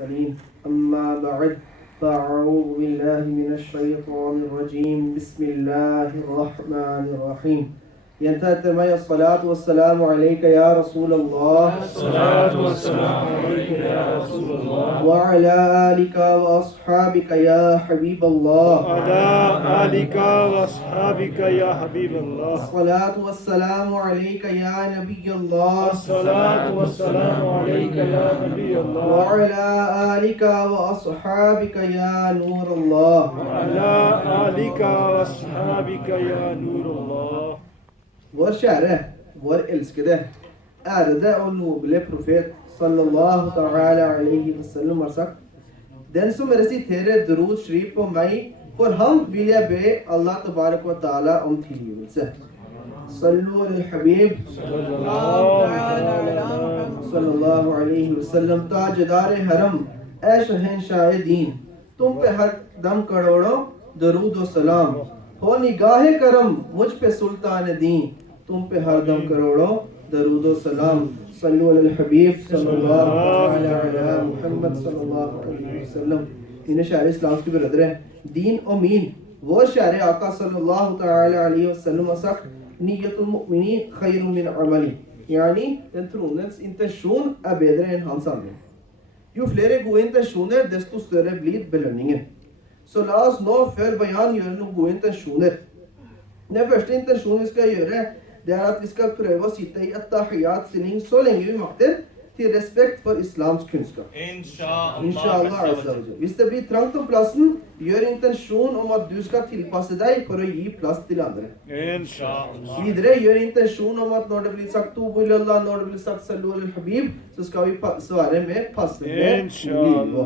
المرسلين أما بعد فأعوذ بالله من الشيطان الرجيم بسم الله الرحمن الرحيم ينتهي الصلاة والسلام عليك يا رسول الله الصلاة والسلام عليك يا رسول الله وعلى آلك وأصحابك يا حبيب الله وعلى آلك وأصحابك يا حبيب الله الصلاة والسلام عليك يا نبي الله الصلاة والسلام عليك يا نبي الله وعلى آلك وأصحابك يا نور الله وعلى آلك وأصحابك يا نور الله. Vår kjære, vår elskede, ærede og noble profet sallallahu ta'ala alaihi wasallam har sagt: den som resiterer drud shrif på meg, for ham vil jeg be Allah tabarak wa ta'ala om tilgivelse. Sallu al-habib sallallahu alaihi wasallam. Tajdar haram, ऐ शहंशाह दीन, तुम पे हर दम करोड़ों दरूद और सलाम हो. निगाहे करम मुझ पे सुल्तान दीन, तुम पे हर दम करोड़ों दरूद और सलाम. सल्लु अल हबीब सल्लल्लाहु अलैहि मुहम्मद सल्लल्लाहु अलैहि वसल्लम. इन शायर इस्लाम के ब्रदर हैं, दीन और मीन वो शायर आका सल्लल्लाहु अलैहि वसल्lam har sagt: niyatul mu'mini khayrun min amali. Yani den troendes intensjon er bedre enn hans handling. Jo flere gode intensjoner, desto større blir belønningen. Så la oss nå, før bayan, gjøre noen gode intensjoner. Den første intensjonen vi skal gjøre, det er at vi skal prøve å sitte i at-tahiyat-stilling så lenge vi makter, til respekt for islams kunnskap. Inshallah. Hvis det blir trangt om plassen, gjør intensjon om at du skal tilpasse deg for å gi plass til andre. Videre, gjør intensjon om at når det blir sagt Tubu ilallah, når det blir sagt Sallu al-Habib, så skal vi svare med passende nivå.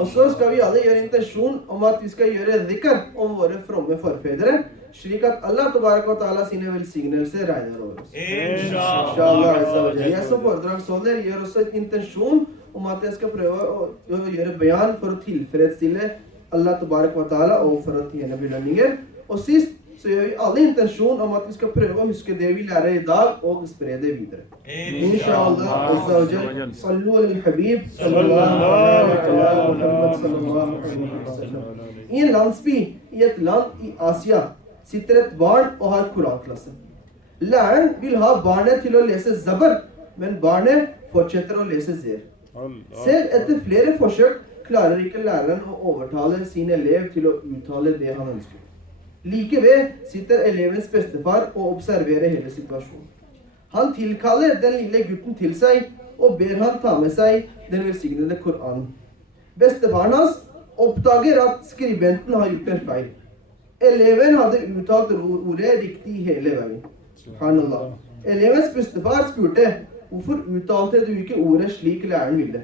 Og så skal vi alle gjøre intensjon om at vi skal gjøre dhikr om våre fromme forfedre, slik at Allah tabarak wa ta'ala sine velsignelser regner over oss. Inshallah. Jeg som foredragsholder gjør også en intensjon om at jeg skal prøve å gjøre bayan for å tilfredsstille Allah tabarak wa ta'ala og for å tjene belønninger. Og sist så gjør vi alle intensjon om at vi skal prøve å huske det vi lærer i dag og spre det videre. Inshallah. Sallu al-Habib sallallahu alaihi wasallam. I en landsby i et land i Asia sitter et barn og har koranklasse. Læreren vil ha barnet til å lese zabar, men barnet fortsetter å lese zer. Selv etter flere forsøk klarer ikke læreren å overtale sin elev til å uttale det han ønsker. Like ved sitter elevens bestefar og observerer hele situasjonen. Han tilkaller den lille gutten til seg og ber han ta med seg den velsignede Koranen. Bestefaren hans oppdager at skribenten har gjort en feil. Eleven hadde uttalt ordet riktig hele veien. Subhanallah. Elevens bestefar spurte: hvorfor uttalte du ikke ordet slik læreren ville?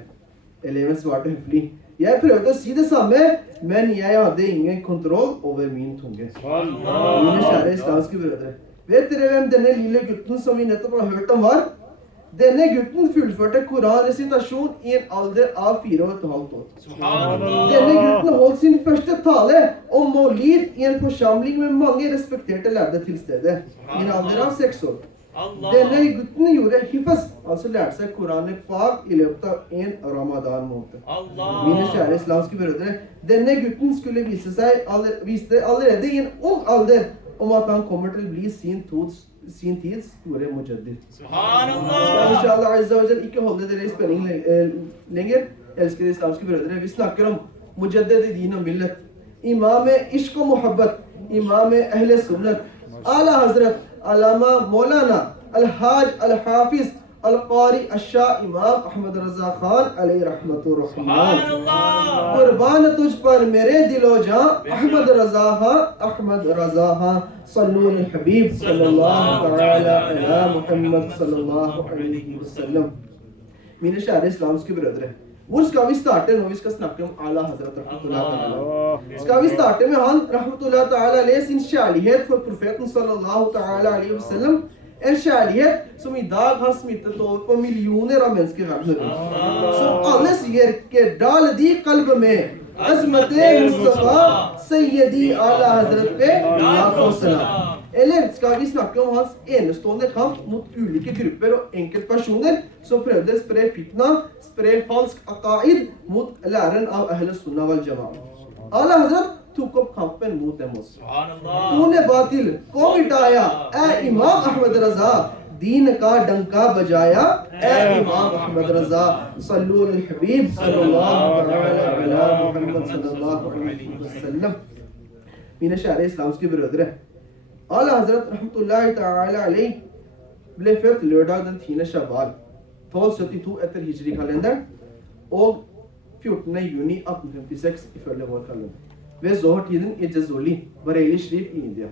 Eleven svarte høflig: jeg prøvde å si det samme, men jeg hadde ingen kontroll over min tunge. Mine kjære islamske brødre, vet dere hvem denne lille gutten som vi nettopp har hørt om var? Denne gutten fullførte koranresitasjon i en alder av 4,5 år. Denne gutten holdt sin første tale om maulid i en forsamling med mange respekterte lærde til stede, i en alder av 6 år. Denne gutten gjorde hifas, altså lærte seg Koranen pak i løpet av en ramadan-måned. Mine kjære islamske brødre, denne gutten skulle viste allerede i en ung alder om at han kommer til å bli sin tids store mujaddid. Inshallah azza wa jal ikke holde dere i spenning lenger, elskede islamske brødre. Vi snakker om mujaddid i din og millet, imam ishq og muhabbat, imam ahle sunnat, ala hazrat alama maulana al-haj al-hafiz al-qari al-shah imam Ahmad Raza Khan alayhi rahmatur rahman. कुर्बान तुझ पर मेरे दिलो जां अहमद रज़ा हाँ सल्लु अल हबीब सल्लल्लाहु अलैहि मुहम्मद सल्लल्लाहु अलैहि वसल्lam. Mine kjære islamske brødre, hvor skal vi starte når vi skal snakke om Ala Hazrat rahmatullah ta'ala? Skal vi starte med han rahmatullah ta'ala alayhi sin kjærlighet for profeten sallallahu alaihi wasallam? En kjærlighet som i dag har smittet over på millioner av mennesker verden rundt. Som alle sier, «Dal di qalb med, azmat Mustafa, Sayyidi Ala Hazrat pe, Yaqo Salam». Eller skal vi snakke om hans enestående kamp mot ulike grupper og enkeltpersoner som prøvde å spre fitna, spre falsk aqaid mot læren av Ahl Sunnah wal Jamaah. Ala Hazrat tok opp kampen mot dem også. तूने बातिल को मिटाया ए इमाम अहमद रजा दीन का डंका बजाया ए इमाम अहमद रजा सल्लु अल हबीब सल्लल्लाहु अलैहि मुहम्मद सल्लल्लाहु अलैहि वसल्लम. Mine kjære islamske brødre, Ala Hazrat rahmatullahi ta'ala alayhi ble født lørdag den 10. Shawwal 1272 etter hijri-kalenderen og 14. juni 1856 ifølge vår kalender. Ved Zohar-tiden i Jazuli, Bareilly Sharif i India.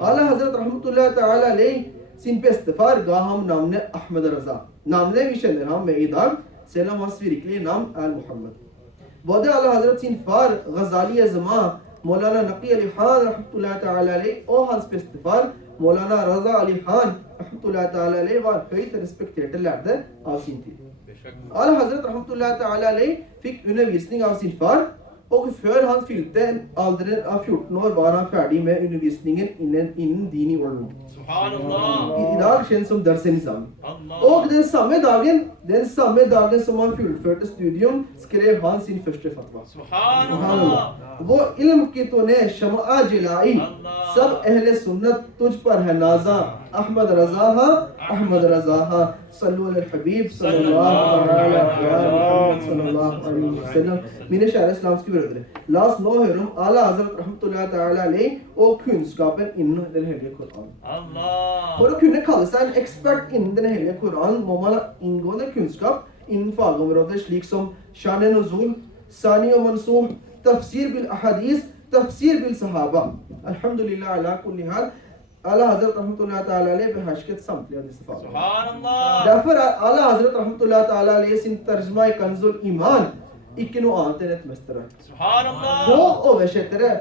Ala Hazrat rahmatullahi ta'ala alayhi sin bestefar ga ham navnet Ahmad Raza. Navnet vi kjenner ham med i dag, selv om hans virkelige navn er Muhammad. Både Ala Hazrat sin far Ghazali Zama, Maulana Naqi Ali Khan rahmatullahi ta'ala alayhi og hans bestefar Maulana Raza Ali Khan rahmatullahi ta'ala alayhi var høyt respekterte lærde av sin tid. Ala Hazrat rahmatullahi ta'ala alayhi fikk undervisning av sin far, og før han fylte alderen av 14 år var han ferdig med undervisningen innen dini ulum. I dag kjent som Darsenizam. Og den samme dagen som han fullførte studium, skrev han sin første fatwa. Subhanallah. वो इल्म की तूने शमआ जलाई सब अहले सुन्नत तुझ पर है नाजा अहमद रजा सल्लु अल हबीब सल्लल्लाहु अलैहि वसल्lam. Mine kjære islamske brødre, la oss nå høre om Ala Hazrat rahmatullahi ta'ala alayhi og kunnskapen innen den hellige Koran. For å kunne kalle seg en ekspert innen den hellige Koran må man ha inngående kunnskap innen fagområder slik som Shan Nuzul, Sani og Mansur, Tafsir bil Ahadis, Tafsir bil Sahaba. Alhamdulillah ala kulli hal. Ala Hazrat rahmatullahi ta'ala alayhi behersket samtlige av disse fagene. Derfor er Ala Hazrat rahmatullahi ta'ala alayhi sin tarjma i Kanzul Iman ikke noe annet enn et mesterverk.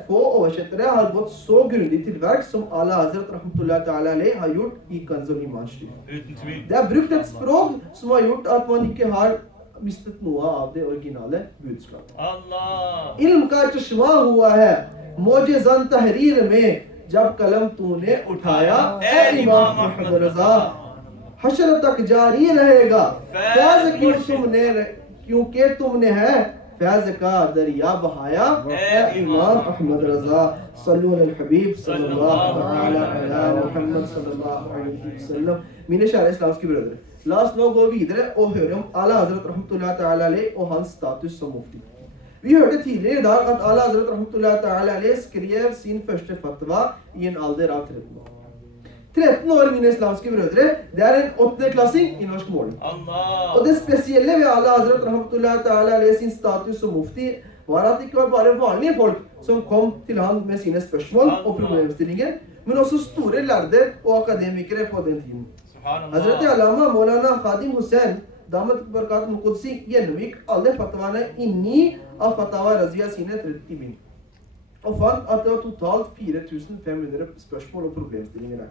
Få oversettere har gått så grundig til verk som Ala Hazrat rahmatullahi ta'ala alayhi har gjort i Kanzul Iman. Det er brukt et språk som har gjort at man ikke har mistet noe av det originale budskapet. Ilm ka chashma hua hai mujhe zan tahrir mein jab kalam tune uthaya e imam Ahmad Raza hashr tak jari rahega faiz kyunki tumne hai faiz ka darya bahaya e imam Ahmad Raza sallu ala al-habib sallallahu ala Muhammad sallallahu alaihi wasallam. Mine kjære islamske brødre, la oss nå gå videre og høre om Ala Hazrat rahmatullahi ta'ala alayhi og hans status som mufti. Vi hørte tidligere i dag at Ala Hazrat rahmatullahi ta'ala alayhi skrev sin første fatwa i en alder av 13 år. 13 år, mine islamske brødre, det er en 8.-klassing i norsk måling. Og det spesielle ved Ala Hazrat rahmatullahi ta'ala alayhi sin status som mufti var at det ikke var bare vanlige folk som kom til han med sine spørsmål og problemstillinger, men også store lærde og akademikere på den tiden. Hazrat Allama Maulana Khadim Hussain Damat Barkat Qudsi gjennomgikk alle fatwaene inni av Fatawa Razia sine 30 bind, og fant at det var totalt 4500 spørsmål og problemstillinger der.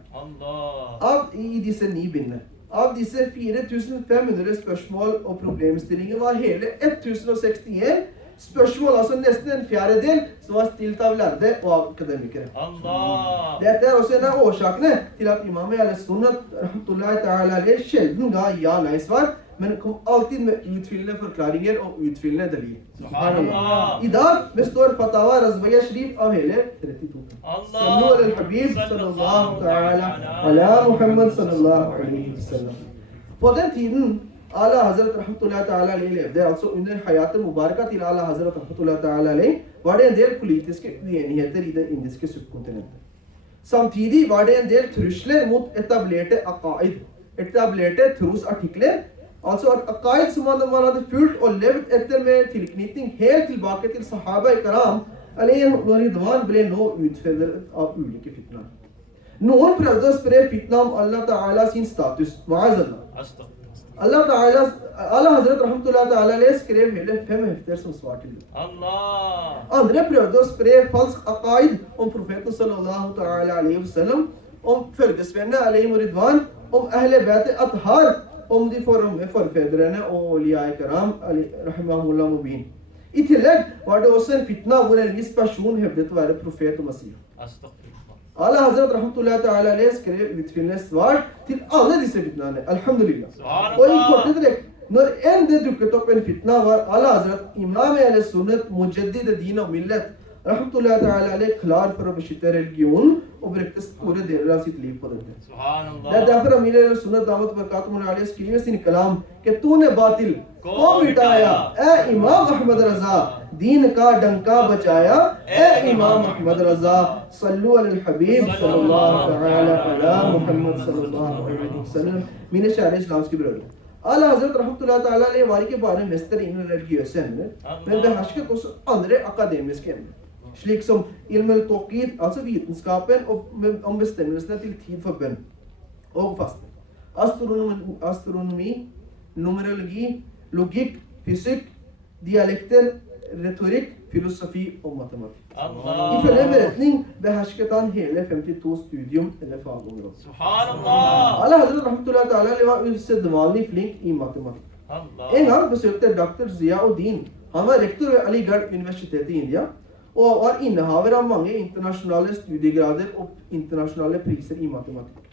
I disse 9 bindene. Av disse 4500 spørsmål og problemstillinger var hele 1061 spørsmål, altså nesten en fjerdedel, som var stilt av lærde og akademikere. Dette er også en av årsakene til at Imam Ahl Sunnat rahmatullahi ta'ala alayhi sjelden ga ja-nei-svar, men kom alltid med utfyllende forklaringer og utfyllende dalil. I dag består Fatawa Razvaya Sharif av hele 32. Sallu ala al-habib sallallahu ta'ala ala Muhammad sallallahu alaihi wasallam. På den tiden Ala Hazrat rahmatullahi ta'ala alayhi levde, altså under hayat mubaraka til Ala Hazrat rahmatullahi ta'ala alayhi, var det en del politiske uenigheter i det indiske subkontinentet. Samtidig var det en del trusler mot etablerte aqaid, etablerte trosartikler, altså aqaid som man hadde fulgt og levd etter med tilknytning helt tilbake til sahaba karam, alayhi ridwan, ble nå utfordret av ulike fitner. Noen prøvde å spre fitna om Allah ta'ala sin status, ma'azallah. Ala Hazrat rahmatullahi ta'ala alayhi skrev hele 5 hefter som svar til det. Andre prøvde å spre falsk aqaid om profeten sallallahu ta'ala alayhi wasallam, om følgesvennene alayhi ridwan, om Ahle Bayt Athar, om de forfedrene og Awliya Karam rahimahumullah mubin. I tillegg var det også en fitna hvor en viss person hevdet å være profet og Messiah. Ala Hazret Rahmatullahi Ta'ala aleyh skrev utfyllende svar til alle disse fitnene. Alhamdulillah. Og i korte trekk, når enn det dukket opp en fitna, var Ala Hazret Imam Ahl Sunnat Mujaddid din og millet Rahmatullahi Ta'ala aleyh klar for å beskytte religionen og brukte store deler av sitt liv på dette. Det er derfor Amir Ahl Sunnat Damat Barakatum aleyh skriver sin kalam कि तूने बातिल को मिटाया ए इमाम अहमद रजा दीन का डंका बचाया ए इमाम अहमद रजा सल्लु अलल हबीब सल्लल्लाहु तआला अला मुहम्मद सल्लल्लाहु अलैहि वसल्लम mine kjære islamske brødre. Ala Hazret Rahmatullahi Ta'ala aleyh var ikke bare mester innen religiøse emner, men behersket også andre akademiske emner, slik som ilm al-tawqid, altså vitenskapen om bestemmelsene til tid for bønn og faste, astronomi, numerologi, logikk, fysikk, dialekter, retorikk, filosofi og matematikk. Ifølge beretning behersket han hele 52 studium eller fagområder. Ala Hazret Rahmatullahi Ta'ala var usedvanlig flink i matematikk. En gang besøkte Dr. Ziauddin. Han var rektor ved Aligarh Universitetet i India og var innehaver av mange internasjonale studiegrader og internasjonale priser i matematikk.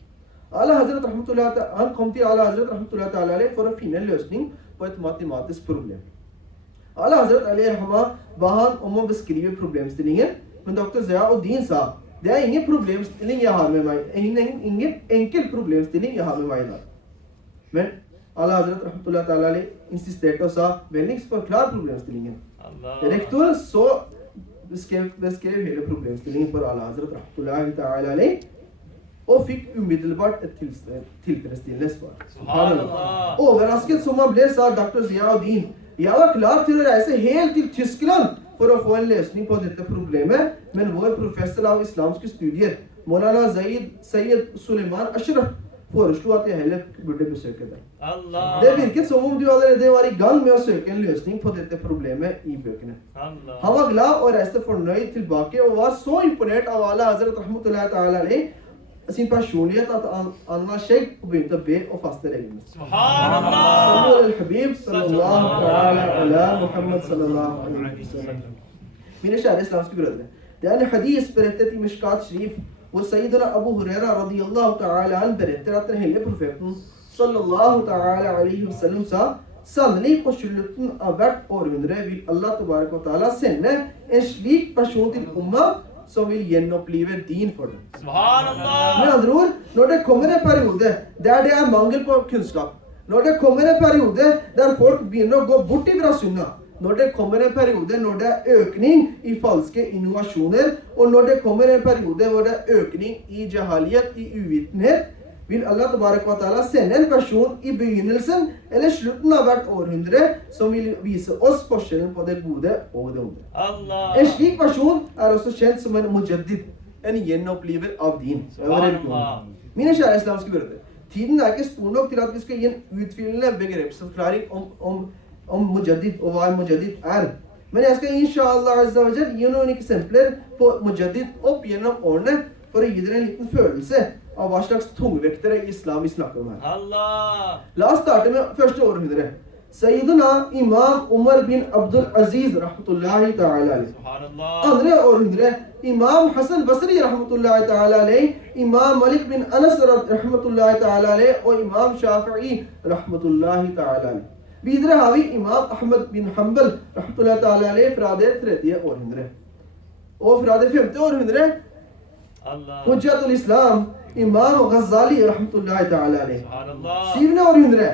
Han kom til Ala Hazret Rahmatullahi Ta'ala for å finne en løsning på et matematisk problem. Ala Hazret alayhi rahma ba han om å beskrive problemstillingen, men Dr. Ziauddin sa, det er ingen problemstilling jeg har med meg, ingen enkel problemstilling jeg har med meg i dag. Men Ala Hazret Rahmatullahi Ta'ala insisterte og sa, vennligst forklar problemstillingen. Rektoren så beskrev hele problemstillingen for Ala Hazret Rahmatullahi Ta'ala og fikk umiddelbart et tilfredsstillende svar. Overrasket som han ble, sa Dr. Ziauddin, jeg var klar til å reise helt til Tyskland for å få en løsning på dette problemet, men vår professor av islamske studier, Maulana Sayyid Suleiman Ashraf, foreslo at jeg heller burde besøke deg. Det virket som om du allerede var i gang med å søke en løsning på dette problemet i bøkene. Han var glad og reiste fornøyd tilbake og var så imponert av Ala Hazret Rahmatullahi Ta'ala sin personlighet at han var skjegg og begynte å be og faste regelmessig. Sallu al-Habib sallallahu ala Muhammad sallallahu alaihi wasallam. Mine kjære islamske brødre, det er en hadis berettet i Mishkat Sharif hvor Sayyidina Abu Huraira radiyallahu ta'ala an beretter at den hellige profeten sallallahu ta'ala alaihi wasallam sa, sannelig på slutten av hvert århundre vil Allah tabarak wa ta'ala sende en slik person til umma som vil gjenopplive din for dem. Med andre ord, når det kommer en periode der det er mangel på kunnskap, når det kommer en periode der folk begynner å gå bort fra sunna, når det kommer en periode når det er økning i falske innovasjoner, og når det kommer en periode hvor det er økning i jahaliyat, i uvitenhet, vil Allah tabarak wa ta'ala sende en person i begynnelsen eller slutten av hvert århundre som vil vise oss forskjellen på det gode og det onde. En slik person er også kjent som en mujaddid, en gjenoppliver av din. Mine kjære islamske brødre, tiden er ikke stor nok til at vi skal gi en utfyllende begrepsforklaring om mujaddid og hva en mujaddid er. Men jeg skal inshallah azza wa jal gi noen eksempler på mujaddid opp gjennom årene for å gi dere en liten følelse av hva slags tungvektere i islam vi snakker om her. La oss starte med første århundre. Sayyidina Imam Umar bin Abdul Aziz rahmatullahi ta'ala alayh. Andre århundre, Imam Hassan Basri rahmatullahi ta'ala alayh, Imam Malik bin Anas rahmatullahi ta'ala alayh og Imam Shafi'i rahmatullahi ta'ala alayh. Videre har vi Imam Ahmad bin Hanbal rahmatullahi ta'ala alayh fra det tredje århundre. Og fra det femte århundre, Hujjatul Islam, Imam Ghazali rahmatullahi ta'ala alayh. Syvende århundre,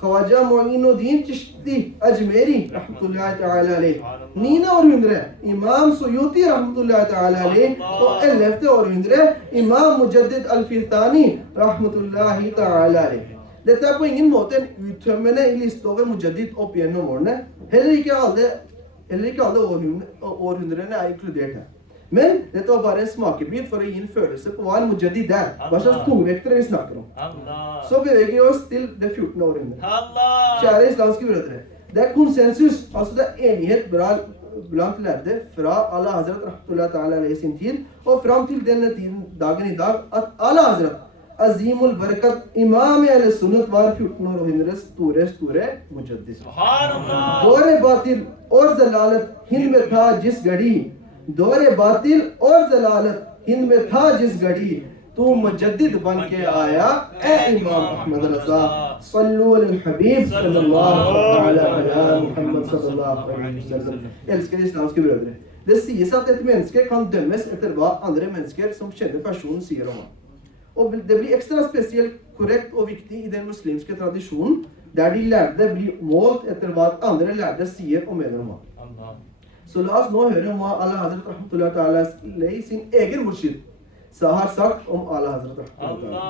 Khawaja Mu'inuddin Chishti Ajmeri rahmatullahi ta'ala alayh. Niende århundre, Imam Suyuti rahmatullahi ta'ala alayh. Og 11. århundre, Imam Mujaddid al-Firtani rahmatullahi ta'ala alayh. Dette er på ingen måte en uttømmende liste over mujaddid opp gjennom årene. Heller ikke alle århundrene er inkludert her. Men dette var bare en smakebit for å gi en følelse på hva en mujaddid er. Hva slags tungvektere vi snakker om. Så beveger vi oss til det 14. århundre. Kjære islamske brødre, det er konsensus, altså det er enighet blant lærde fra Ala Hazret Rahmatullahi Ta'ala i sin tid, og fram til denne dagen i dag, at Ala Hazret Azimul Barakat Imam Ahl Sunnat var 14. århundres store mujaddid. Dore batil और जलालत हिंद में था जिस घड़ी दौरे बातिल और जलालत हिंद में था जिस घड़ी तू मुजद्दिद बन के आया ए इमाम अहमद रजा सल्लु अलल हबीब सल्लल्लाhu ta'ala ala Muhammad sallallahu alaihi wasallam. Elskede islamske brødre. Det sies at et menneske kan dømmes etter hva andre mennesker som kjenner personen sier om ham. Og det blir ekstra spesielt korrekt og viktig i den muslimske tradisjonen, der de lærde blir målt etter hva andre lærde sier og mener om ham. Så la oss nå høre om hva Allah Hazret rahmatullahi ta'ala alaihi sin egen murshid har sagt om Allah Hazret rahmatullahi.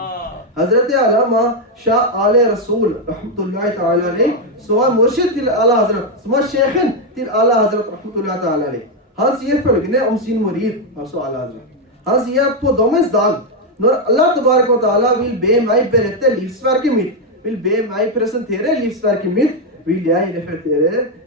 Hazret Allama Shah Ali Rasul rahmatullahi ta'ala alaihi, som var murshid til Allah Hazret, som var sjefen til Allah Hazret rahmatullahi ta'ala alaihi. Han sier følgende om sin murid, altså Allah Hazret. Han sier at på dommens dag, når Allah tabarak wa ta'ala vil be meg berette livsverket mitt, vil be meg presentere livsverket mitt, vil jeg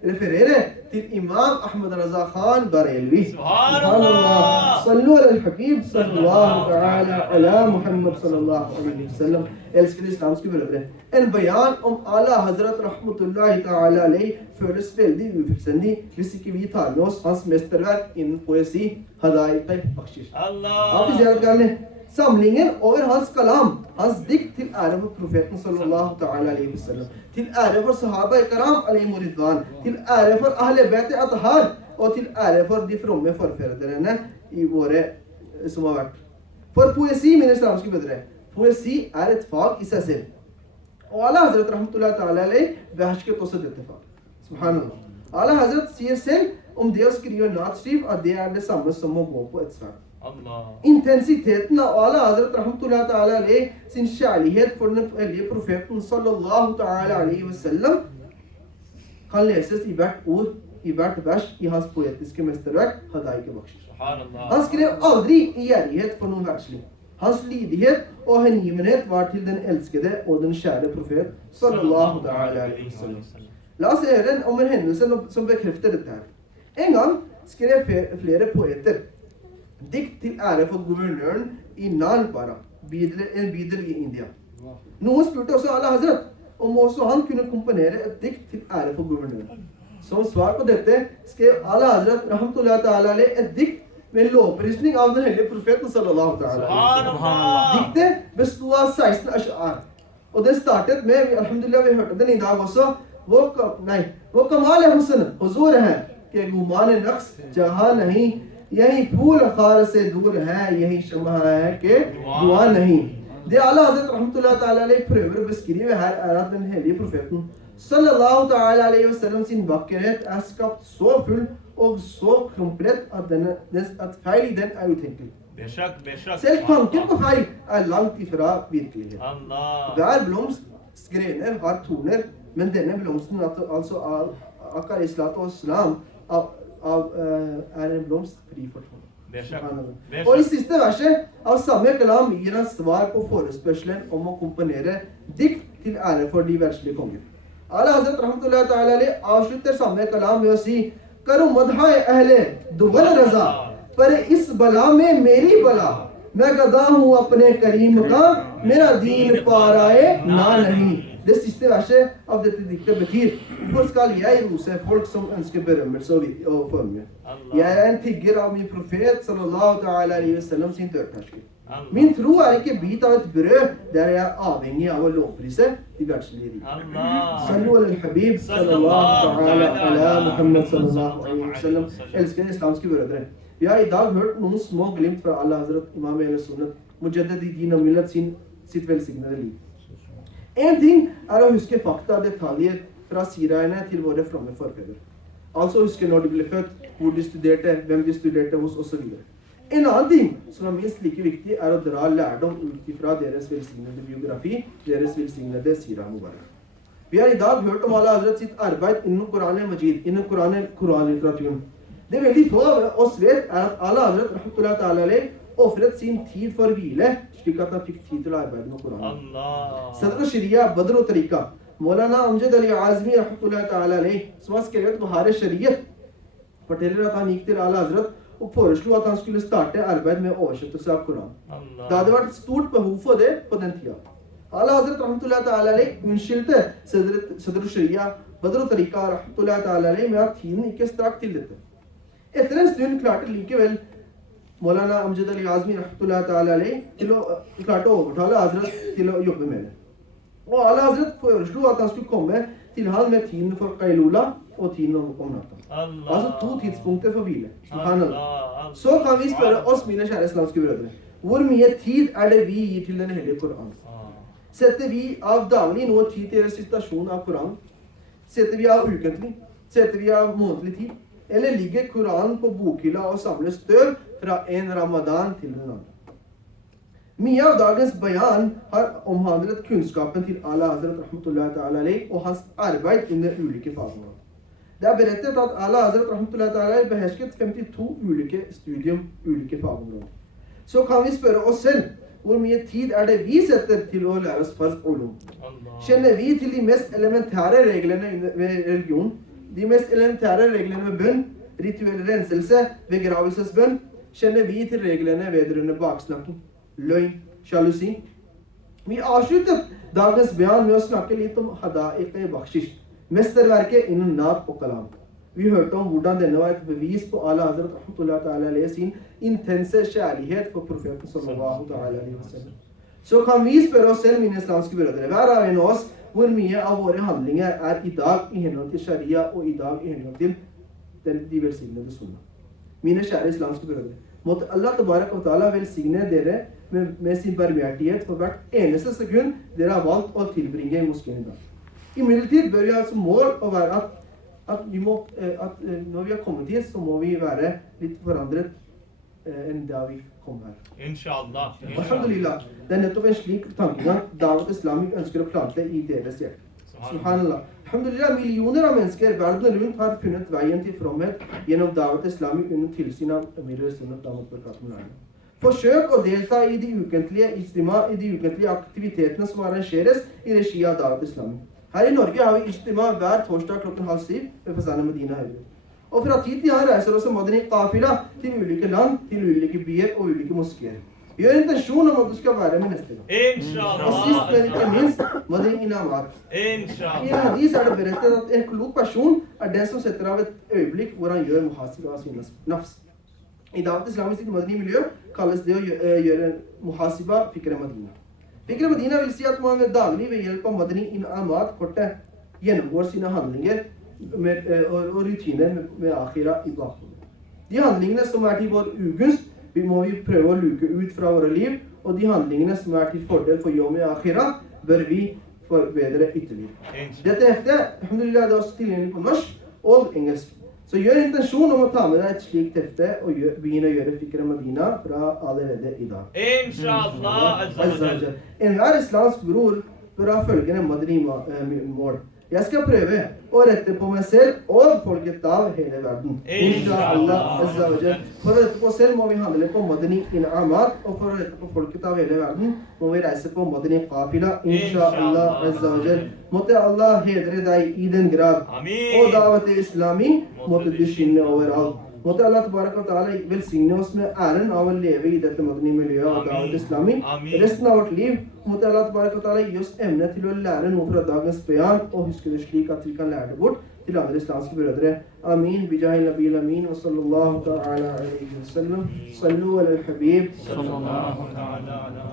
referere til Imam Ahmad Raza Khan Barelvi. Subhanallah. Sallu ala al-Habib sallallahu ta'ala ala Muhammad sallallahu alaihi wasallam. Elskede islamske brødre. En bayan om Allah Hazret rahmatullahi ta'ala alaihi føles veldig ufullstendig hvis ikke vi tar med oss hans mesterverk innen poesi, Hadaiq Bakhshish. آپ زیارت کر لیں samlingen over hans kalam, hans dikt til ære for profeten sallallahu ta'ala alaihi wasallam, til ære for sahaba karam alaihi ridwan, til ære for ahle beit athar, og til ære for de fromme forfedrene i våre som har vært. For poesi, mine islamske brødre, poesi er et fag i seg selv. Og Allah Hazret rahmatullahi ta'ala alaihi behersket også dette fag. Subhanallah. Allah Hazret sier selv om det å skrive natskriv at det er det samme som å gå på et sverd. Intensiteten av Allah Hazret rahmatullahi ta'ala alaihi sin kjærlighet for den hellige profeten sallallahu ta'ala alaihi wasallam kan leses i hvert ord, i hvert vers i hans poetiske mesterverk Hadaiq Bakhshish. Han skrev aldri i gjerrighet for noen verdslig. Hans lydighet og hengivenhet var til den elskede og den kjære profet sallallahu ta'ala alaihi wasallam. La oss høre om en hendelse som bekrefter dette her. En gang skrev flere poeter dikt til ære for guvernøren i Nalpara, en bydel i India. Noen spurte også Allah Hazret om også han kunne komponere et dikt til ære for guvernøren. Som svar på dette skrev Allah Hazret rahmatullahi ta'ala alaihi et dikt med lovprisning av den hellige profeten sallallahu ta'ala alaihi. Diktet bestod av 16 ash'ar, og det startet med, alhamdulillah vi hørte den i dag også, وہ کمال حسن حضور ہے کہ گمان نقص جہاں نہیں یہی پھول خار سے دور ہے یہی شمع ہے کہ دعا نہیں. Det Allah Hazret rahmatullahi ta'ala alaihi prøver å beskrive her er at den hellige profeten sallallahu ta'ala alaihi wasallam sin vakkerhet er skapt så full og så komplett at feil i den er utenkelig. Selv tanken på feil er langt ifra virkelighet. Hver blomsts grener har torner, men denne blomsten, altså Akar Islat og Islam, er en blomst fri for torner. Og i siste verset av samme kalam gir han svar på forespørselen om å komponere dikt til ære for de verdslige konger. Allah Hazret rahmatullahi ta'ala alaihi avslutter samme kalam med å si Karo madhae ahle duwal raza par is bala mein meri bala मैं गदा हूँ अपने करीम का मेरा दीन पाराए ना नहीं. Det siste verset av dette diktet betyr hvorfor skal jeg rose folk som ønsker berømmelse og formue? Jeg er en tigger av min profet sallallahu ta'ala alaihi wasallam sin dørterskel. Min tro er ikke bit av et brød der jeg er avhengig av å lovprise de verdslige rike. Sallu ala al-Habib sallallahu ta'ala ala Muhammad sallallahu alaihi wasallam. Elskede islamske brødre. Vi har i dag hørt noen små glimt fra Allah Hazret Imam al-Sunnat Mujaddid din og millat sitt velsignede liv. En ting er å huske fakta og detaljer fra siraene til våre fromme forfedre. Altså huske når de ble født, hvor de studerte, hvem de studerte hos osv. En annen ting som er minst like viktig er å dra lærdom ut fra deres velsignede biografi, deres velsignede sira mubarak. Vi har i dag hørt om Allah Hazret sitt arbeid innen Koran Majid, innen Koranlitteraturen. Det veldig få av oss vet er at Allah Hazret rahmatullahi ta'ala alaihi offret sin tid for hvile, slik at han fikk tid til å arbeide med Koranen. Sadr Sharia, Badr og Tariqa, Maulana Amjad Ali Azmi rahmatullahi ta'ala alaihi, som har skrevet Bahar Shariat, forteller at han gikk til Allah Hazret og foreslo at han skulle starte arbeid med oversettelse av Koran. Det hadde vært et stort behov for det på den tida. Allah Hazret rahmatullahi ta'ala alaihi unnskyldte Sadr Sharia, Badr og Tariqa rahmatullahi ta'ala alaihi med at tiden ikke strakk til dette. Etter en stund klarte likevel Maulana Amjad Ali Azmi rahmatullah ta'ala alayhi til å klarte å overtale Hazret til å jobbe med det. Og Ala Hazret foreslo at han skulle komme til han med tiden for Qailula og tiden om natta. Altså 2 tidspunkter for hvile. Subhanallah. Så kan vi spørre oss, mine kjære islamske brødre, hvor mye tid er det vi gir til den hellige Koran? Setter vi av daglig noe tid til resitasjon av Koran? Setter vi av ukentlig? Setter vi av månedlig tid? Eller ligger Koranen på bokhylla og samler støv fra en ramadan til den andre? Mye av dagens bayan har omhandlet kunnskapen til Ala Hazret rahmatullahi ta'ala alayhi og hans arbeid under ulike fagområder. Det er berettet at Ala Hazret rahmatullahi ta'ala alayhi behersket 52 ulike studium, ulike fagområder. Så kan vi spørre oss selv, hvor mye tid er det vi setter til å lære oss farz ulum? Kjenner vi til de mest elementære reglene ved religion? De mest elementære reglene ved bønn, rituell renselse, begravelsesbønn? Kjenner vi til reglene vedrørende baksnakking, løgn, sjalusi? Vi avsluttet dagens bayan med å snakke litt om hada'iq bakshish, mesterverket innen nat og kalam. Vi hørte om hvordan denne var et bevis på Ala Hazret rahmatullahi ta'ala alayhi sin intense kjærlighet for profeten sallallahu ta'ala alayhi wa sallam. Så kan vi spørre oss selv, mine islamske brødre, hver av en av oss, hvor mye av våre handlinger er i dag i henhold til sharia og i dag i henhold til de velsignede sunnah. Mine kjære islamske brødre, måtte Allah tabarak wa ta'ala velsigne dere med sin barmhjertighet for hvert eneste sekund dere har valgt å tilbringe i moskeen i dag. Imidlertid bør vi ha som mål å være at når vi har kommet hit, så må vi være litt forandret enn da vi kom her. Inshallah. Alhamdulillah. Det er nettopp en slik tankegang Dawat Islamic ønsker å plante i deres hjerte. Subhanallah. Alhamdulillah, millioner av mennesker verden rundt har funnet veien til fromhet gjennom Dawat Islamic under tilsyn av Amir Sunnat Damat Barakatuh. Forsøk å delta i de ukentlige aktivitetene som arrangeres i regi av Dawat Islamic. Her i Norge har vi ijtima hver torsdag klokken 6:30 ved Fasana Medina Høyre. Og fra tid til annen reiser også Madani Qafila til ulike land, til ulike byer og ulike moskeer. Vi har intensjon om at du skal være med neste gang. Inshallah. Og sist, men ikke minst, Madani Inamat. Inshallah. I en hadis er det berettet at en klok person er den som setter av et øyeblikk hvor han gjør muhasib av sin nafs. I Dawat Islamic sitt Madani miljø kalles det å gjøre muhasiba fikra Madina. Fikra Madina vil si at man daglig ved hjelp av Madani Inamat-kortet gjennomgår sine handlinger og rutiner med akhira i bakhodet. De handlingene som er til vår ugunst, må vi prøve å luke ut fra våre liv, og de handlingene som er til fordel for yom i akhira, bør vi forbedre ytterligere. Dette heftet, alhamdulillah, er det også tilgjengelig på norsk og engelsk. Så gjør intensjon om å ta med deg et slikt hefte og begynne å gjøre Fikra Madina fra allerede i dag. Inshallah. Enhver islamsk bror bør ha følgende Madani-mål. Jeg skal prøve å rette på meg selv og folket av hele verden. Inshallah. For å rette på oss selv må vi handle på Madani Inamat, og for å rette på folket av hele verden må vi reise på Madani Qafila. Inshallah. Måtte Allah hedre deg i den grad. Og Dawat Islami måtte du skinne overalt. Måtte Allah tabarak wa ta'ala velsigne oss med æren av å leve i dette Madani-miljøet av Dawat Islami resten av vårt liv. Måtte Allah tabarak wa ta'ala gi oss evne til å lære noe fra dagens bayan og huske det slik at vi kan lære det bort til andre islamske brødre. Amin. Bijahil nabil amin. Wa sallallahu ta'ala alaihi wa sallam. Sallu ala al-habib. Sallallahu ta'ala ala